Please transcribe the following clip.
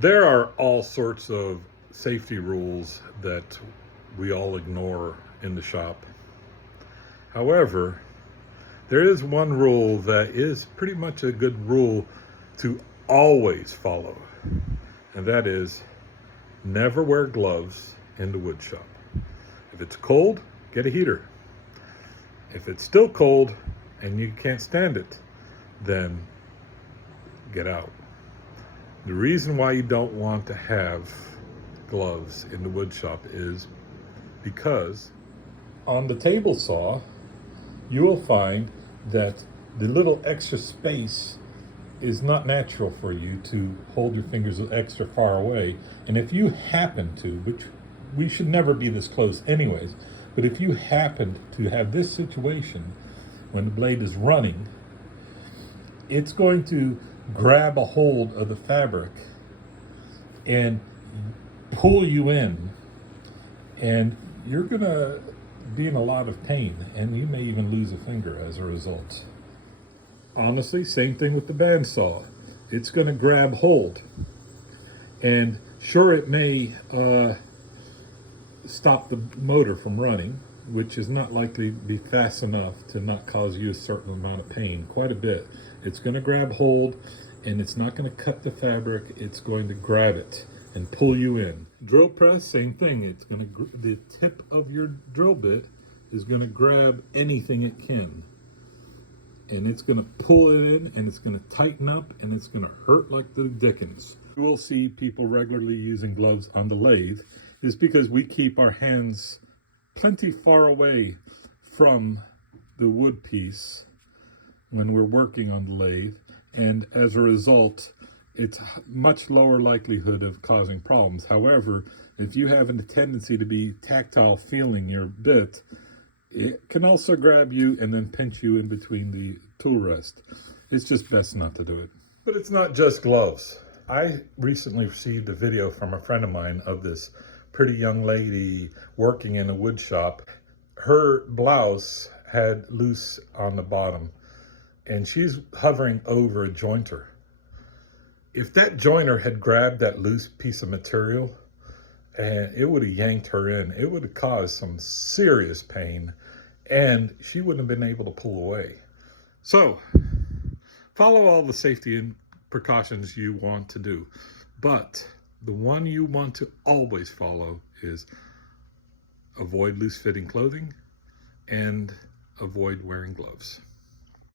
There are all sorts of safety rules that we all ignore in the shop. However, there is one rule that is pretty much a good rule to always follow, and that is never wear gloves in the wood shop. If it's cold, get a heater. If it's still cold and you can't stand it, then get out. The reason why you don't want to have gloves in the wood shop is because on the table saw, you will find that the little extra space is not natural for you to hold your fingers extra far away. And if you happen to, which we should never be this close anyways, but if you happen to have this situation when the blade is running, it's going to grab a hold of the fabric and pull you in, and you're gonna be in a lot of pain, and you may even lose a finger as a result. Honestly, same thing with the bandsaw. It's gonna grab hold, and sure, it may stop the motor from running, which is not likely to be fast enough to not cause you a certain amount of pain, quite a bit. It's going to grab hold, and it's not going to cut the fabric. It's going to grab it and pull you in. Drill press, same thing. It's going to the tip of your drill bit is going to grab anything it can, and it's going to pull it in, and it's going to tighten up, and it's going to hurt like the dickens. You will see people regularly using gloves on the lathe is because we keep our hands plenty far away from the wood piece when we're working on the lathe, and as a result, it's much lower likelihood of causing problems. However, if you have a tendency to be tactile feeling your bit, it can also grab you and then pinch you in between the tool rest. It's just best not to do it. But it's not just gloves. I recently received a video from a friend of mine of this pretty young lady working in a wood shop. Her blouse had loose on the bottom, and she's hovering over a jointer. If that jointer had grabbed that loose piece of material, and it would have yanked her in, it would have caused some serious pain, and she wouldn't have been able to pull away. So, follow all the safety and precautions you want to do, but the one you want to always follow is avoid loose-fitting clothing and avoid wearing gloves.